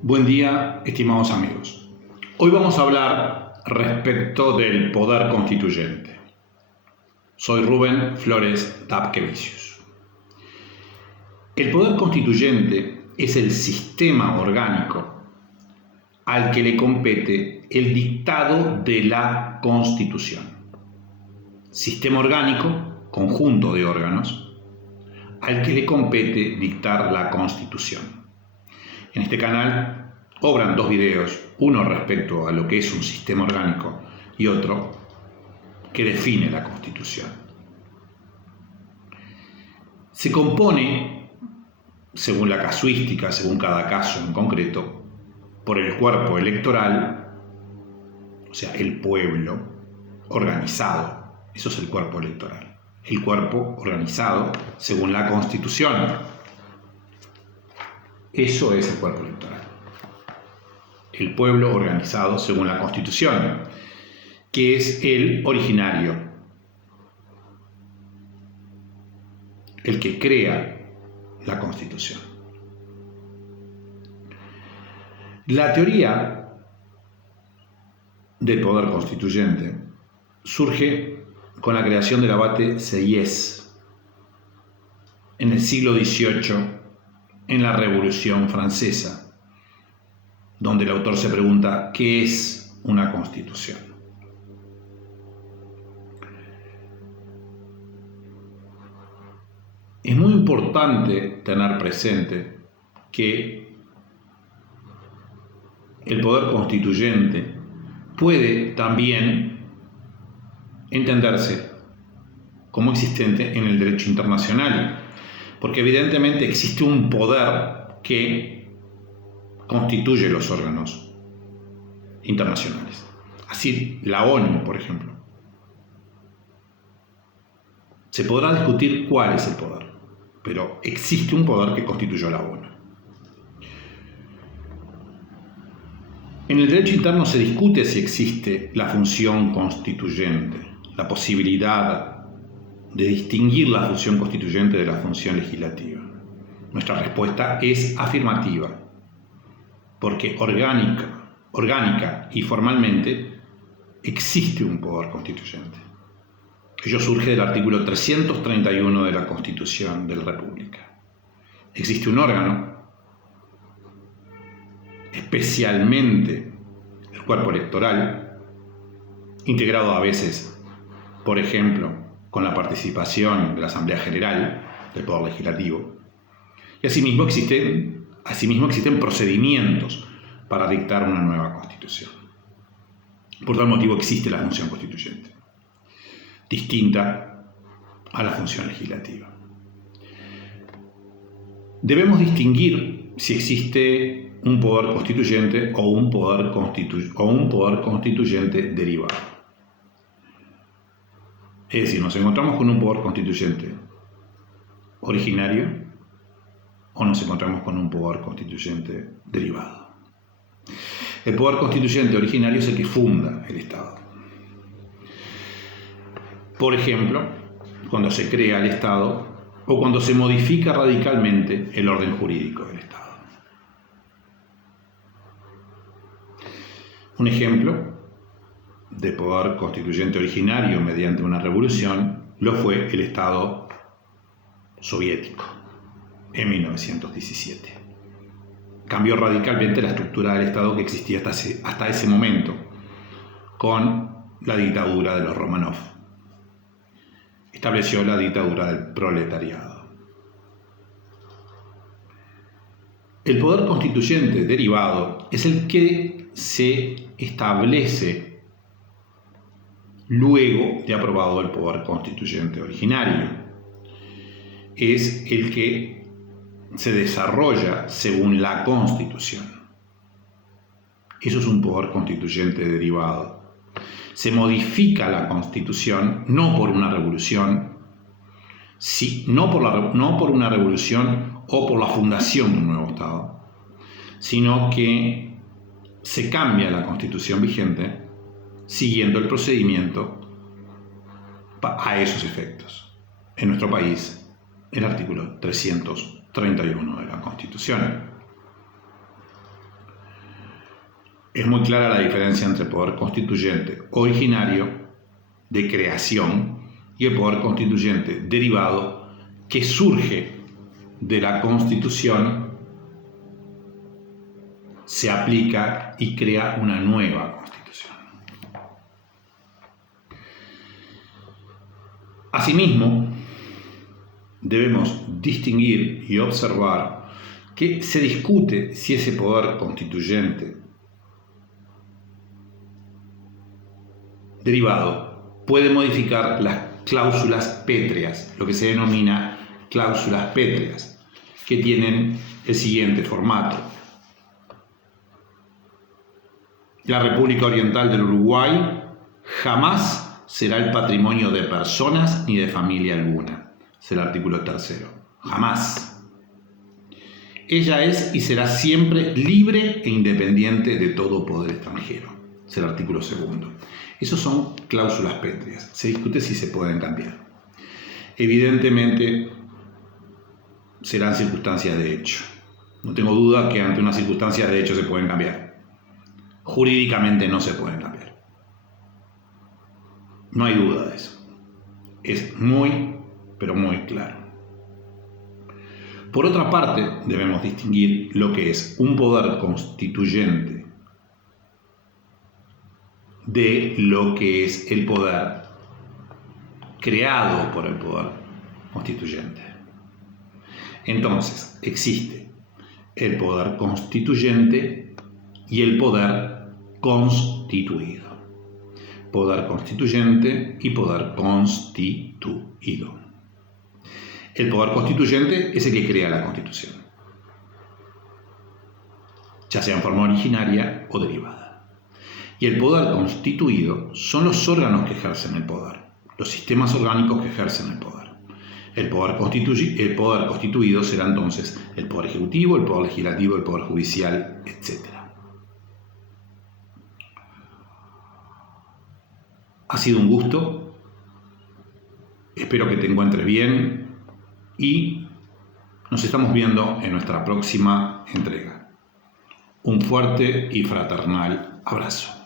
Buen día, estimados amigos. Hoy vamos a hablar respecto del poder constituyente. Soy Rubén Flores Tapquevicius. El poder constituyente es el sistema orgánico al que le compete el dictado de la Constitución. Sistema orgánico, conjunto de órganos, al que le compete dictar la Constitución. En este canal obran dos videos, uno respecto a lo que es un sistema orgánico y otro que define la Constitución. Se compone, según la casuística, según cada caso en concreto, por el cuerpo electoral, o sea, el pueblo organizado, eso es el cuerpo electoral, el cuerpo organizado según la Constitución. Eso es el cuerpo electoral. El pueblo organizado según la Constitución, que es el originario, el que crea la Constitución. La teoría del poder constituyente surge con la creación del abate Sieyès en el siglo XVIII, en la Revolución Francesa, donde el autor se pregunta ¿qué es una constitución? Es muy importante tener presente que el poder constituyente puede también entenderse como existente en el derecho internacional, porque evidentemente existe un poder que constituye los órganos internacionales. Así, la ONU, por ejemplo. Se podrá discutir cuál es el poder, pero existe un poder que constituyó la ONU. En el derecho interno se discute si existe la función constituyente, la posibilidad de distinguir la función constituyente de la función legislativa. Nuestra respuesta es afirmativa, porque orgánica y formalmente existe un poder constituyente. Ello surge del artículo 331 de la Constitución de la República. Existe un órgano, especialmente el cuerpo electoral, integrado a veces, por ejemplo, con la participación de la Asamblea General del Poder Legislativo. Y asimismo existen procedimientos para dictar una nueva Constitución. Por tal motivo existe la función constituyente, distinta a la función legislativa. Debemos distinguir si existe un poder constituyente o un poder constituyente derivado. Es decir, nos encontramos con un poder constituyente originario o nos encontramos con un poder constituyente derivado. El poder constituyente originario es el que funda el Estado. Por ejemplo, cuando se crea el Estado o cuando se modifica radicalmente el orden jurídico del Estado. Un ejemplo de poder constituyente originario mediante una revolución lo fue el Estado soviético en 1917. Cambió radicalmente la estructura del Estado que existía hasta ese momento con la dictadura de los Romanov. Estableció la dictadura del proletariado. El poder constituyente derivado es el que se establece luego de aprobado el poder constituyente originario. Es el que se desarrolla según la Constitución. Eso es un poder constituyente derivado. Se modifica la Constitución no por una revolución, no por una revolución o por la fundación de un nuevo Estado, sino que se cambia la Constitución vigente siguiendo el procedimiento a esos efectos. En nuestro país, el artículo 331 de la Constitución. es muy clara la diferencia entre el poder constituyente originario de creación y el poder constituyente derivado que surge de la Constitución, se aplica y crea una nueva Constitución. Asimismo, debemos distinguir y observar que se discute si ese poder constituyente derivado puede modificar las cláusulas pétreas, lo que se denomina cláusulas pétreas, que tienen el siguiente formato. La República Oriental del Uruguay jamás será el patrimonio de personas ni de familia alguna. Es el artículo 3. Jamás. Ella es y será siempre libre e independiente de todo poder extranjero. Es el artículo 2. Esos son cláusulas pétreas. Se discute si se pueden cambiar. Evidentemente serán circunstancias de hecho. No tengo duda que ante unas circunstancias de hecho se pueden cambiar. Jurídicamente no se pueden cambiar. No hay duda de eso. Es muy, pero muy claro. Por otra parte, debemos distinguir lo que es un poder constituyente de lo que es el poder creado por el poder constituyente. Entonces, existe el poder constituyente y el poder constituido. Poder constituyente y poder constituido. El poder constituyente es el que crea la Constitución, ya sea en forma originaria o derivada. Y el poder constituido son los órganos que ejercen el poder, los sistemas orgánicos que ejercen el poder. El poder constituido será entonces el poder ejecutivo, el poder legislativo, el poder judicial, etc. Ha sido un gusto, espero que te encuentres bien y nos estamos viendo en nuestra próxima entrega. Un fuerte y fraternal abrazo.